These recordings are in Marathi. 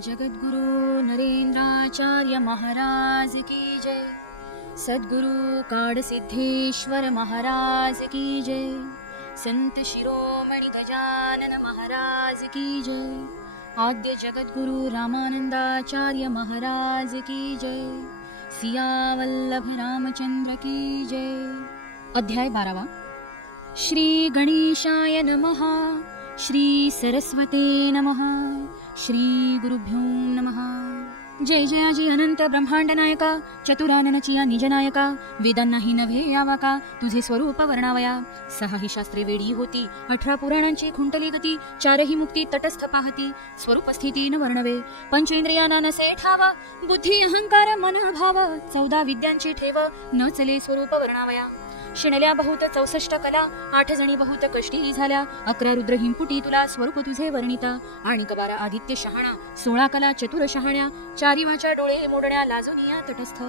जगद्गुरु नरेंद्राचार्य महाराज की जय। सद्गुरु काडसिद्धेश्वर महाराज की जय। संत शिरोमणि गजानन महाराज की जय। आद्य जगद्गुरु रामानंदाचार्य महाराज की जय। सियावल्लभ रामचंद्र की जय। अध्याय बारावा श्री गणेशाय नमः श्री सरस्वते नमः श्री गुरुभ्यो नमः। जय जयाजी अनंत ब्रह्मांड नायका चतुराननचिया निजनायका वेदांनाही नव्हे यावा का तुझे स्वरूप वर्णावया। सहा ही शास्त्रे वेडी होती अठरा पुराणांची खुंटली गती चारही मुक्ती तटस्थ पाहती स्वरूप स्थिती न वर्णवे। पंचेंद्रियाना नसे ठावा बुद्धी अहंकार मन भाव चौदा विद्यांची ठेव न चले स्वरूप वर्णावया। शिणल्या बहुत चौसष्ट कला आठ जणी बहुत कष्टी झाल्या. अकरा रुद्र हिंपुटी तुला स्वरूप तुझे वर्णिता. आणि कबारा आदित्य शहाणा सोळा कला चतुर शहाण्या. चारी वाच्या डोळे मोडण्या लाजुनिया तटस्थ.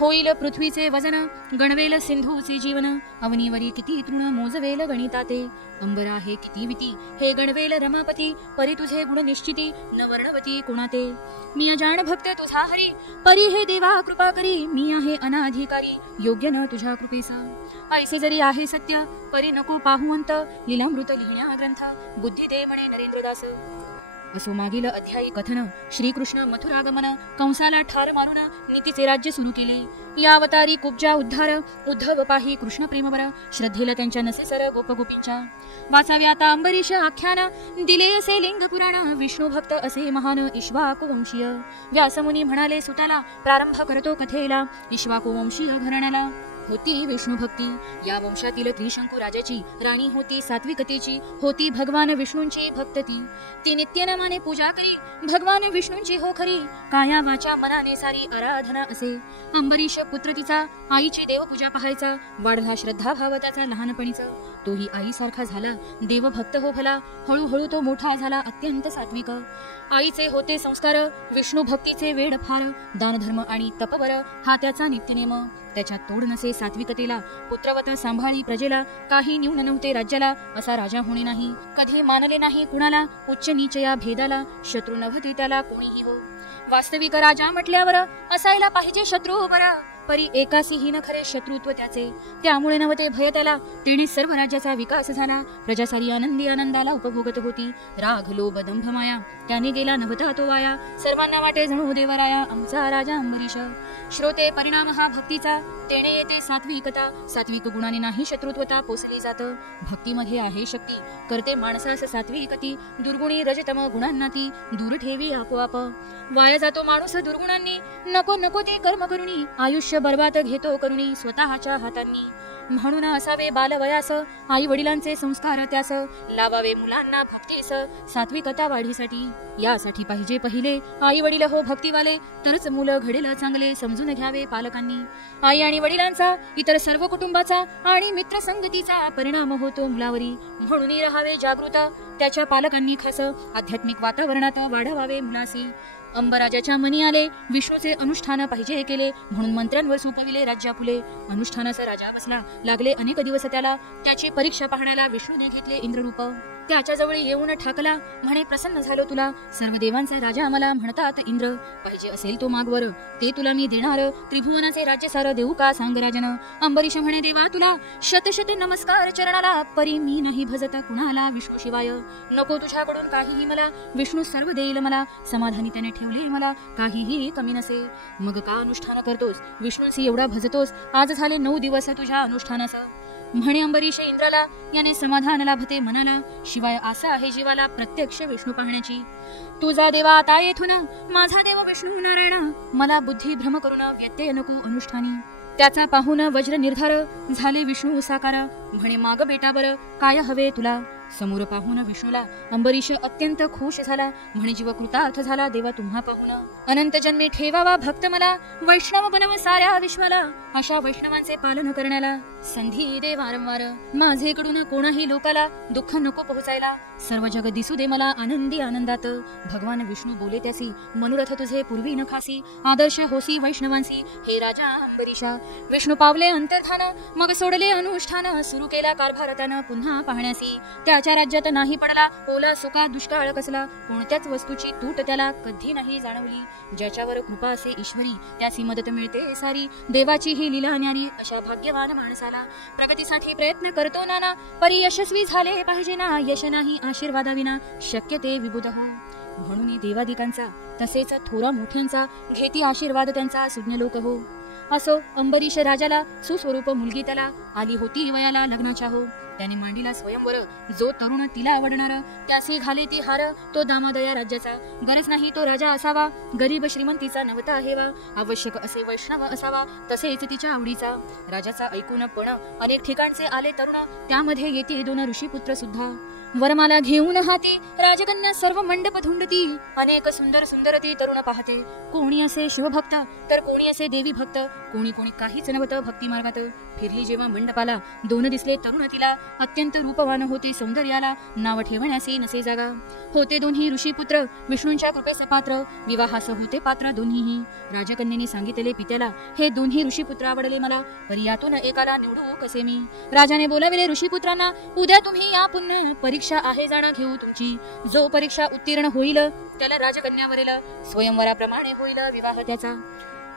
होईल पृथ्वीचे वजन गणवेल सिंधूचे जीवन अवनीवरी किती तृण मोजवेल गणिता ते हे किती विती हे गणवेल रमापती परी तुझे गुण निश्चिती न वर्णवती कुणाते? मी अजाण भक्त तुझा हरी परी हे देवा कृपा करी मी आहे अनाधिकारी योग्य न तुझ्या कृपेसा ऐसे जरी आहे सत्य परी नको पाहुवंत लिलामृत लिहिण्या ग्रंथ बुद्धी दे म्हणे नरेंद्रदास. असो मागील अध्यायी कथन. श्रीकृष्ण मथुरागमन कंसाला ठार मारून नीतीचे राज्य सुरू केले. या अवतारी कुब्जा उद्धार उद्धव पाही कृष्ण प्रेमवर श्रद्धेला त्यांच्या नसेसर गोपगोपींच्या. वाचावे आता अंबरीश आख्यान दिले असे लिंग पुराण विष्णू भक्त असे महान इश्वाकू वंशीय व्यासमुनी म्हणाले सुताला प्रारंभ करतो कथेला इश्वाकू वंशीय घराण्याला. होती विष्णू भक्ती. या वंशातील त्रिशंकू राजाची राणी होती सात्विकतेची होती भगवान विष्णूंची भक्त ती ती नित्यनामाने पूजा करी भगवान विष्णूंची हो खरी. काया वाचा मनाने सारी आराधना असे. अंबरीश पुत्र तिचा आईची देवपूजा पाहायचा वाढला श्रद्धा भाव त्याचा लहानपणीचा. तोही आईसारखा झाला देवभक्त हो भला. हळूहळू तो मोठा झाला अत्यंत सात्विक. आईचे होते संस्कार विष्णू भक्तीचे वेड फार दानधर्म आणि तपवर हा त्याचा नित्यनेम. त्याच्यात तोड नसे सात्विकतेला पुत्रवत सांभाळी प्रजेला काही न्यून नव्हते राज्याला असा राजा होणे नाही. कधी मानले नाही कुणाला उच्च नीच या भेदाला शत्रू नव्हते त्याला कोणीही हो. वास्तविक राजा म्हटल्यावर असायला पाहिजे शत्रू बरा परी एकासीही न खरे शत्रुत्व त्याचे. त्यामुळे नव्हते भय त्याला. तेने सर्व राज्याचा विकास झाला. प्रजा सारी आनंदी आनंदाला उपभोगत होती. राग लोभ दंभ माया. त्याने गेला नव्हता तो वाया. सर्वांना वाटे जणू देवराया आमचा राजा अंबरीश. श्रोते परिणाम हा भक्तीचा. तेणे येते सात्विकता. सात्विक गुणाने नाही शत्रुत्वता पोसली जात. भक्तीमध्ये आहे शक्ती. करते माणसास सात्विकती. दुर्गुणी रजतम गुणांना ती. दूर ठेवी आपोआप. वाया जातो माणूस दुर्गुणांनी. नको नको ते कर्म करुणी. आयुष्य बर्बाद घेतो करुणी स्वतःच्या हातांनी. म्हणून असावे बालवयास आई वडिलांचे संस्कार त्यास लावावे मुलांना भक्तीस. सात्विकता वाढीसाठी यासाठी पाहिजे पहिले. आई वडील हो भक्तीवाले तरच मुलं घडेल चांगले समजून घ्यावे पालकांनी. आई आणि वडिलांचा इतर सर्व कुटुंबाचा आणि मित्रसंगतीचा परिणाम होतो मुलावरी. म्हणून राहावे जागृत. त्याच्या पालकांनी खास आध्यात्मिक वातावरणात वाढवावे मुलासी अंबराजाच्या मनी आले. विष्णूचे अनुष्ठान पाहिजे केले. म्हणून मंत्र्यांवर सोपविले राज्या फुले. अनुष्ठानाचा राजा बसला. लागले अनेक दिवस त्याला. त्याची परीक्षा पाहण्याला विष्णूने घेतले इंद्ररूप. त्याच्याजवळ येऊन ठाकला म्हणे प्रसन्न झालो तुला. सर्व देवांचा राजा आम्हाला म्हणतात इंद्र पाहिजे असेल तो मागवर. ते तुला मी देणार. त्रिभुवनाचे राज्य सार देऊ का सांग राजन. अंबरीश म्हणे देवा तुला शतशत नमस्कार चरणाला. परी मी नाही भजत कुणाला विष्णू शिवाय. नको तुझ्याकडून काहीही मला विष्णू सर्व देईल मला. समाधानी त्याने ठेवले मला काहीही कमी नसे. मग का अनुष्ठान करतोस? विष्णूंशी एवढा भजतोस? आज झाले नऊ दिवस तुझ्या अनुष्ठानाचा. म्हणे अंबरीश इंद्राला याने समाधान लाभते मनाला शिवाय आशा आहे जीवाला प्रत्यक्ष विष्णू पाहण्याची. तुझा देवा आता येथून. माझा देव विष्णू नारायण. मला बुद्धी भ्रम करून व्यत्यय नको अनुष्ठानी. त्याचा पाहून वज्र निर्धार झाले विष्णू साकार. म्हणे माग बेटा बर काय हवे तुला? समोर पाहून विष्णूला अंबरीश अत्यंत खुश झाला. म्हणे जीव कृतार्थ झाला. देवा तुम्हा पाहून. अनंत जन्मे ठेवावा भक्त मला. वैष्णव बनव साऱ्या विश्वाला. अशा वैष्णवांचे पालन करण्याला संधी दे वारंवार. माझेकडून कोणाही लोकाला दुःख नको पोहोचायला. सर्व जग दिसू दे मला आनंदी आनंदात. भगवान विष्णू बोले त्यासी मनोरथ तुझे पूर्वी न खासी. आदर्श होसी वैष्णवांसी. हे राजा अंबरीशा. विष्णू पावले अंतर्धान मग सोडले अनुष्ठान. सुरू केला कारभारतानं पुन्हा पाहण्यासी. त्या त्याच्या राज्यात नाही पडला? ओला सुका दुष्काळ कसला? कोणत्याच वस्तूची तूट त्याला कधी नाही जाणवली. ज्याच्यावर कृपा असे ईश्वरी त्याची मदत मिळते सारी. देवाची ही लीला न्यारी अशा भाग्यवान माणसाला. प्रगतीसाठी प्रयत्न करतो नाना परी यशस्वी झाले पाहिजे ना. यश नाही आशीर्वादाविना शक्य ते विबुध. हो म्हणून देवादिकांचा तसेच थोरा मोठ्यांचा घेती आशीर्वाद त्यांचा सुज्ञ लोक हो. असो अंबरीश राजाला सुस्वरूप मुलगी त्याला आली होती वयाला लग्नाच्या हो. त्याने मांडीला स्वयंवर जो तरुण तिला आवडणार त्यासे घाले ती हार तो दामादया राज्याचा. गरज नाही तो राजा असावा गरीब श्रीमंतीचा नवता आहे वा आवश्यक असे वैष्णव असावा तसेच तिच्या आवडीचा. राजाचा ऐकून पण अनेक ठिकाणचे आले तरुण त्यामध्ये येते दोन ऋषीपुत्र सुद्धा. वरमाला घेऊन हाती राजकन्या सर्व मंडप धुंडती अनेक सुंदर सुंदर ती तरुण पाहते. कोणी असे शिवभक्त तर कोणी असे देवी भक्त. कोणी कोणी काहीच नव्हतं भक्ती मार्गात. फिरली जेव्हा मंडपाला दोन दिसले तरुण तिला. अत्यंत रूपवान होते सौंदर्याला. नाव ठेवण्याचे नसे जागा. होते दोन्ही ऋषीपुत्र विष्णूंच्या कृपेचे पात्र. विवाहास होते पात्र दोन्हीही. राजकन्येने सांगितले पित्याला हे दोन्ही ऋषीपुत्र आवडले मला. पर यातून एकाला निवडू कसे मी? राजाने बोलाविले ऋषीपुत्रांना उद्या तुम्ही या पुन्हा परीक्षा आहे जाणा घेऊ तुमची. जो परीक्षा उत्तीर्ण होईल त्याला राजकन्यावरील स्वयंवराप्रमाणे होईल विवाह त्याचा.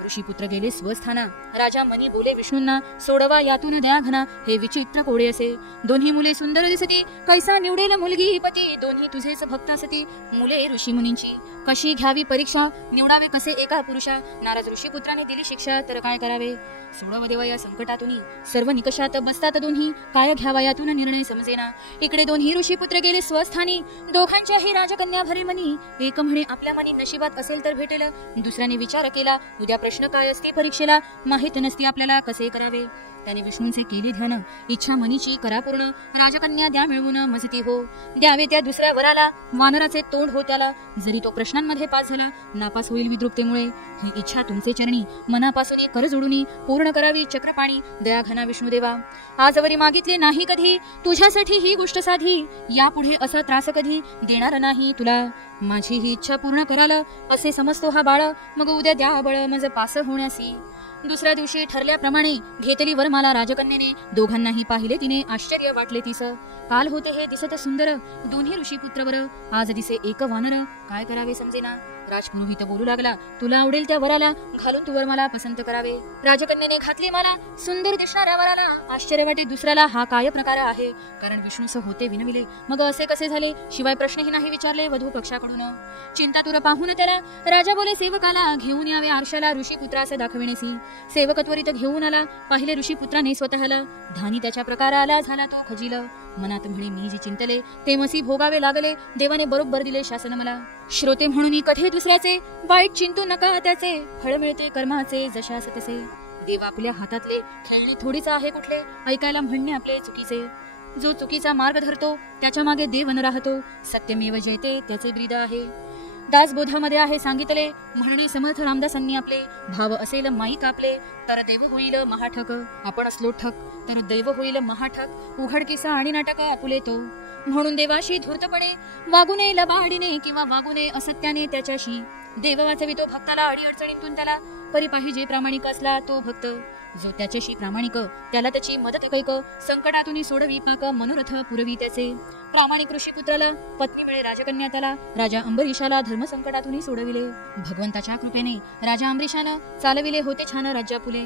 ऋषीपुत्र गेले स्वस्थाना. राजा मनी बोले विष्णूंना सोडवा यातून द्या घना हे विचित्र कोडे असे. दोन्ही मुले सुंदर दिसती. कैसा निवडेल मुलगी पती? दोन्ही तुझेच भक्त असती. मुले ऋषी मुनींची कशी घ्यावी परीक्षा? निवडावे कसे एका पुरुषा? नाराज ऋषीपुत्राने दिली शिक्षा तर काय करावे? सोडव देवा या संकटातून. सर्व निकषात बसतात दोन्ही. काय घ्यावा यातून निर्णय समजेना. इकडे दोन्ही ऋषीपुत्र गेले स्वस्थानी. दोघांच्याही राजकन्या भरे मनी एक म्हणे आपल्या मनी नशिबात असेल तर भेटेल. दुसऱ्याने विचार केला उद्या प्रश्न काय असते परीक्षेला माहीत नसते आपल्याला कसे करावे? त्याने विष्णूंचे केले ध्यान. इच्छा मनीची करा पूर्ण. राजकन्या द्या मिळवून मजती हो. द्यावे त्या दुसऱ्या वराला. वानराचे तोंड हो त्याला. जरी तो प्रश्नांमध्ये पास झाला नापास होईल विद्रुप्तेमुळे. ही इच्छा तुमचे चरणी. मनापासून कर जोडून पूर्ण करावी चक्रपाणी. दया घना विष्णुदेवा. आजवरी मागितले नाही कधी? तुझ्यासाठी ही गोष्ट साधी. यापुढे असा त्रास कधी? देणार नाही तुला. माझी ही इच्छा पूर्ण कराल असे समजतो हा बाळ. मग उद्या द्या बळ. मज पास होण्यासी. दुसऱ्या दिवशी ठरल्याप्रमाणे घेतली वरमाला राजकन्याने. दोघांनाही पाहिले तिने आश्चर्य वाटले तिस काल होते हे दिसत सुंदर. दोन्ही ऋषीपुत्रवर. आज दिसे एक वानर. काय करावे समजेना? राजपुरोहित बोलू लागला तुला आवडेल त्या वराला? घालून तुवर मला पसंत करावे. राजकन्याने घातली मला सुंदर दिसणाऱ्या वराला. आश्चर्य वाटे दुसऱ्याला हा काय प्रकार आहे? कारण विष्णूस होते विनविले. मग असे कसे झाले? शिवाय प्रश्नही नाही विचारले वधू पक्षाकडून. चिंता तुर पाहून त्याला राजा बोले सेवकाला घेऊन यावे आरशाला ऋषीपुत्रास दाखविण्यासी सेवक त्वरित घेऊन आला पाहिले ऋषीपुत्राने स्वतःला. धानी त्याच्या प्रकाराला झाला तो खजिल. मनात म्हणे मी जे चिंतले ते मसी भोगावे लागले. देवाने बरोबर दिले शासन मला. श्रोते म्हणून कठे दुसऱ्याचे. वाईट चिंतू नका त्याचे. फळ मिळते कर्माचे जशास तसे. देव आपल्या हातातले. खेळणी थोडीच आहे कुठले. ऐकायला म्हणणे आपले चुकीचे. जो चुकीचा मार्ग धरतो त्याच्यामागे देव न राहतो. सत्यमेव जयते त्याचे ब्रीद आहे. दासबोधामध्ये आहे सांगितले. म्हणणे समर्थ रामदासांनी आपले. भाव असेल माईक आपले तर देव होईल महाठक. आपण असलो ठक. तर दैव होईल महाठक. उघडकीसा आणि नाटक आपुले तो. म्हणून देवाशी धूर्तपणे वागू नये लबाडीने किंवा वागू नये असत्याने त्याच्याशी. देव वाचवितो भक्ताला अडी अडचणीतून त्याला परी पाहिजे प्रामाणिक असला तो भक्त. जो त्याच्याशी प्रामाणिक त्याला त्याची मदत कैक संकटातून सोडवी पाक मनोरथ पुरवी त्याचे. प्रामाणिक ऋषीपुत्राला पत्नी मिळे राजकन्या त्याला राजा अंबरीशाला धर्म संकटातून सोडविले. भगवंताच्या कृपेने राजा अंबरीशानं चालविले होते छान राज्यापुले.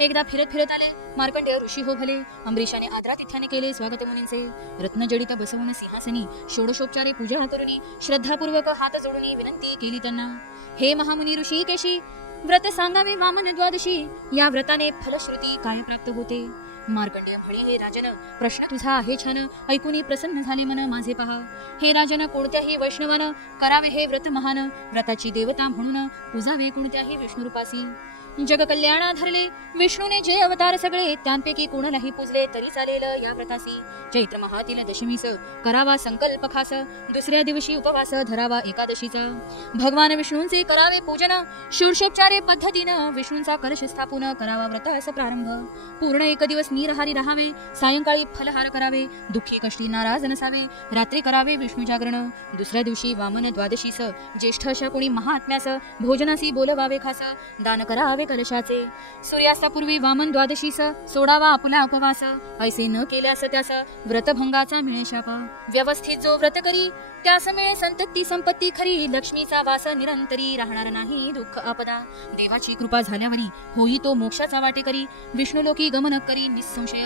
एकदा फिरत फिरत आले. मार्कंडेय ऋषी हो भले. अंबरीशाने आदरातिथ्याने केले. स्वागत मुनींचे. रत्नजडित बसवून सिंहासनी. षोडशोपचारे पूजा करुनी. श्रद्धापूर्वक हात जोडून विनंती केली त्यांना. हे महामुनी ऋषी केशी? व्रत सांगावे वामन द्वादशी. या व्रताने फलश्रुती काय प्राप्त होते. मार्कंडेय म्हणे हे राजन प्रश्न तुझा आहे छान. ऐकून प्रसन्न झाले मन माझे पहा. हे राजन कोणत्याही वैष्णवानं करावे हे व्रत महान. व्रताची देवता म्हणून पूजावे कोणत्याही विष्णुरूपासी. जगकल्याणा धरले विष्णूने जे अवतार सगळे त्यांपैकी कोणालाही पूजले तरी चालेल या व्रतासी चैत्र महातील दशमीस करावा संकल्प खास. दुसऱ्या दिवशी उपवास धरावा एकादशीचा. भगवान विष्णूंचे करावे पूजन शीर्षोपचारे पद्धतीनं विष्णूंचा कलश स्थापून करावा व्रत असं प्रारंभ. पूर्ण एक दिवस निरहारी राहावे सायंकाळी फलहार करावे दुःखी कष्टी नाराज नसावे रात्री करावे विष्णू जागरण. दुसऱ्या दिवशी वामन द्वादशीस ज्येष्ठ अशा कोणी महात्म्यास भोजनासी बोलवावे खास दान करावे कलशाचे. सूर्यास्तापूर्वी वामन द्वादशीस सोडावा आपला उपवास. ऐसे न केल्यास त्यास व्रतभंगाचा मिळे शाप. व्यवस्थित जो व्रत करी त्यास मिळे संतती संपत्ती खरी. लक्ष्मीचा वास निरंतरी राहणार नाही दुःख आपदा. देवाची कृपा झाल्यावरी होई तो मोक्षाचा वाटेकरी. विष्णुलोकी गमन करी निसंशय.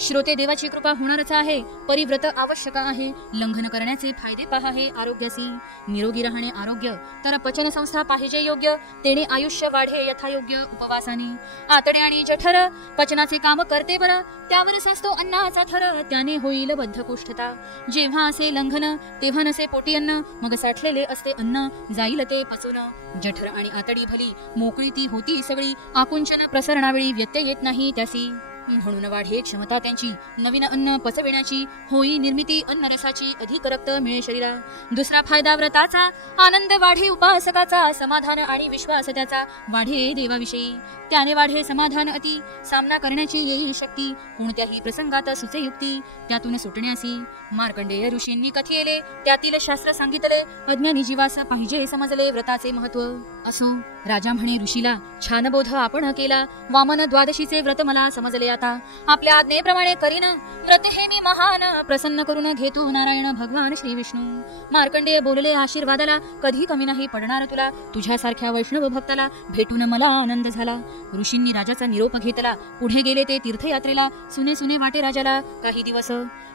श्रोते देवाची कृपा होणारच आहे. परिव्रत आवश्यक आहे. लंघन करण्याचे फायदे पहा हे आरोग्यासी. निरोगी राहणे आरोग्य. तर पचन संस्था पाहिजे योग्य. तेने आयुष्य वाढे यथायोग्य उपवासाने. आतडे आणि जठर. पचनाचे काम करते बरं. त्यावर असतो अन्नाचा थर. त्याने होईल बद्धकोष्ठता. जेव्हा असे लंघन तेव्हा नसे पोटी अन्न. मग साठलेले असते अन्न. जाईल ते पचून. जठर आणि आतडी भली. मोकळी ती होती सगळी. आकुंचन प्रसरणावेळी व्यत्यय येत नाही त्यासी. म्हणून वाढे क्षमता त्यांची. नवीन अन्न पचविण्याची होई निर्मिती अन्न रसाची अधिक रक्त मिळे शरीरा. दुसरा फायदा व्रताचा आनंद वाढे उपासकाचा समाधान आणि विश्वास त्याचा वाढे देवाविषयी. त्याने वाढे समाधान अति सामना करण्याची येईल शक्ती. कोणत्याही प्रसंगात सुचे युक्ती त्यातून सुटण्यासी. मार्कंडेय ऋषींनी कथिले त्यातील शास्त्र सांगितले अज्ञानी जीवास पाहिजे समजले व्रताचे महत्त्व. असो. राजा म्हणे ऋषीला छान बोध आपण केला. वामन द्वादशीचे व्रत मला समजले आता. आपल्या आज्ञेप्रमाणे करीन. व्रत हे मी महान. प्रसन्न करून घेतो नारायण भगवान श्री विष्णू. मार्कंडेय बोलले आशीर्वादाला कधी कमी नाही पडणार तुला. तुझ्यासारख्या वैष्णव भक्ताला भेटून मला आनंद झाला. ऋषींनी राजाचा निरोप घेतला. पुढे गेले ते तीर्थयात्रेला. सुने सुने वाटे राजाला काही दिवस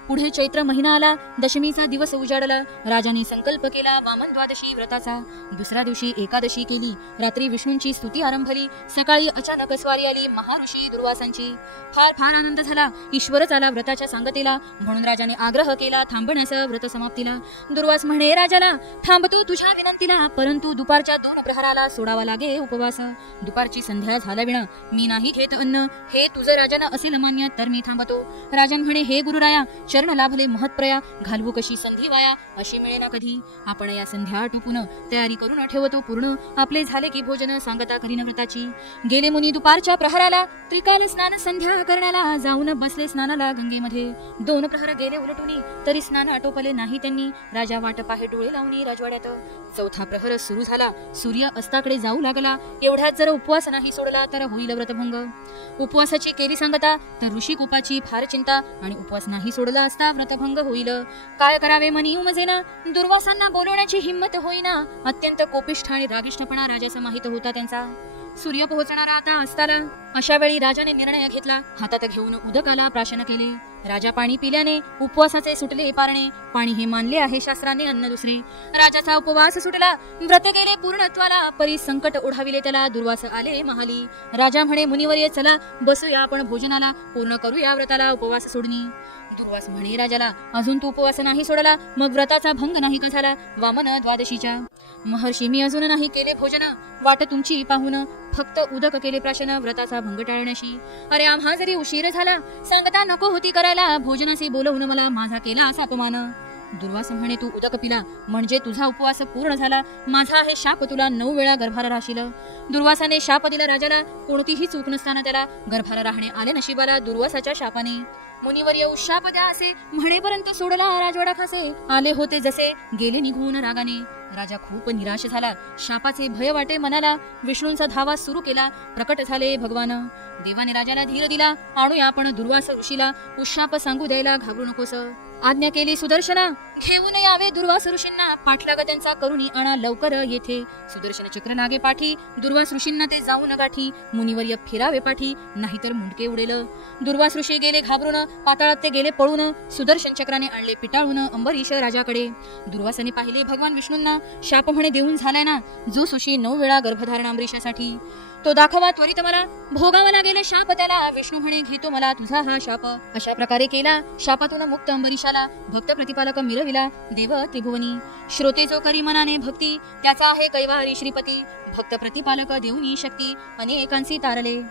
पुढे चैत्र महिना आला दशमीचा दिवस उजाडला. राजाने संकल्प केला वामन द्वादशी व्रताचा. दुसऱ्या दिवशी एकादशी केली. रात्री विष्णूंची स्तुती आरंभली सकाळी अचानक स्वारी आली महाऋषी दुर्वासांची. फार फार आनंद झाला. ईश्वरच आला व्रताच्या सांगतेला. म्हणून राजाने आग्रह केला थांबण्याचा व्रत समाप्तीला. दुर्वास म्हणे राजाला थांबतो तुझ्या विनंतीला. परंतु दुपारच्या दोन प्रहाराला सोडावा लागे उपवास. दुपारची संध्या झाल्या विना मी नाही घेत अन्न. हे तुझं राजाला असेल मान्य तर मी थांबतो. राजन म्हणे हे गुरुराया चरण लाभले महत्प्रया घालवू कशी संधी वाया अशी मिळेना कधी? आपण या संध्या आटोपून तयारी करून ठेवतो पूर्ण. आपले झाले की भोजन सांगता करीन व्रताची गेले मुनी दुपारच्या प्रहराला त्रिकाल स्नान संध्या करण्याला जाऊन बसले स्नानाला गंगेमध्ये. दोन प्रहर गेले उलटुनी तरी स्नान आटोपले नाही त्यांनी. राजा वाट पाहे डोळे लावणी राजवाड्यात. चौथा प्रहर सुरू झाला. सूर्य अस्ताकडे जाऊ लागला. एवढ्यात जर उपवास नाही सोडला तर होईल व्रतभंग. उपवासाची केली सांगता तर ऋषी कुपाची फार चिंता. आणि उपवास नाही सोडला असता व्रतभंग होईल. काय करावे मनी उमजेना हो दुर्वासांना बोलवण्याची हिंमत होईना. अत्यंत कोपिष्ठ आणि रागिष्ठपणा राजाचा माहीत होता त्यांचा. सूर्य पोहोचणारा आता असताना अशा वेळी राजाने निर्णय घेतला. हातात घेऊन उदकाला प्राशन केले. राजा पाणी पिल्याने उपवासाचे सुटले पारणे. पाणी हे मानले आहे शास्त्राने अन्न दुसरे. राजाचा उपवास सुटला व्रत गेले पूर्णत्वाला परी संकट ओढाविले त्याला दुर्वास आले महाली. राजा म्हणे मुनिवर्य चला बसूया आपण भोजनाला पूर्ण करूया व्रताला उपवास सोडणी. दुर्वास म्हणे राजाला अजून तू उपवास नाही सोडला मग व्रताचा भंग नाही का झाला वामन द्वादशीच्या. महर्षी मी अजून नाही केले भोजन. वाट तुमची पाहून फक्त उदक केले प्राशन व्रताचा भंग टाळण्याशी. अरे आम्हा जरी उशीर झाला सांगता नको होती करायला भोजनाचे बोलवून मला माझा केला असा अपमान. दुर्वास म्हणे तू उदक पिला म्हणजे तुझा उपवास पूर्ण झाला. माझा हे शाप तुला नऊ वेळा गर्भाला राशील. दुर्वासाने शाप दिला राजाला कोणतीही चूक नसताना त्याला गर्भाला राहणे आले नशिबाला दुर्वासाच्या शापाने. मुनिवर येऊ शाप द्या असे म्हणेपर्यंत सोडला राजवाडा खासे. आले होते जसे गेले निघून रागाने. राजा खूप निराश झाला. शापाचे भय वाटे मनाला विष्णूंचा धावा सुरू केला. प्रकट झाले भगवान. देवाने राजाला धीर दिला. आणूया आपण दुर्वास ऋषीला. उशाप सांगू द्यायला घाबरू नकोस. आज्ञा केली सुदर्शना. घेऊन यावे दुर्वास ऋषींना. पाठलाग त्यांचा करुणी आणा लवकर येथे. सुदर्शन चक्र नागे पाठी. दुर्वास ऋषींना ते जाऊ न गाठी. मुनिवर्य फिरावे पाठी. नाहीतर मुंडके उडेल. दुर्वास ऋषी गेले घाबरून. पाताळात ते गेले पळून. सुदर्शन चक्राने आणले पिटाळून अंबरीश राजाकडे. दुर्वासाने पाहिले भगवान विष्णूंना. शाप म्हणे देऊन झालाय ना? जो सुशी नऊ वेळा गर्भधारण अमरीशासाठी. तो दाखवा त्वरित मला. भोगावा लागेल शाप त्याला. विष्णू म्हणे घेतो मला तुझा हा शाप. अशा प्रकारे केला. शापातून मुक्त अंबरीशाला भक्त प्रतिपालक मिरविला देव त्रिभुवनी. श्रोते जो करी मनाने भक्ती त्याचा आहे कैवारी श्रीपती. भक्त प्रतिपालक देऊनी शक्ती अनेकांशी तारले.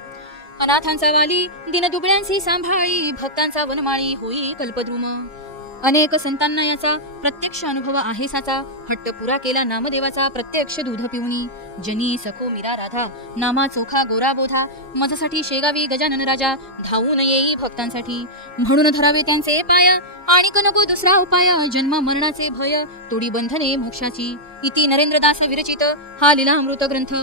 अनाथांचा वाली दिनदुबळ्यांची सांभाळी भक्तांचा वनमाळी होई कल्पद्रुम. अनेक संतांना याचा प्रत्यक्ष अनुभव आहे साचा हट्ट पुरा केला नामदेवाचा प्रत्यक्ष दूध पिवणी जनी सखो मीरा राधा नामा चोखा गोरा बोधा. मजसाठी शेगावी गजानन राजा धावून येई भक्तांसाठी. म्हणून धरावे त्यांचे पाय आणि नको दुसरा उपाय जन्म मरणाचे भय तोडी बंधने मोक्षाची. इति नरेंद्रदास विरचित हा लीला अमृत ग्रंथ.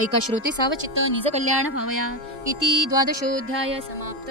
ऐका श्रोते सावचित्त निज कल्याण भावया. इति द्वादशोध्याय समाप्त.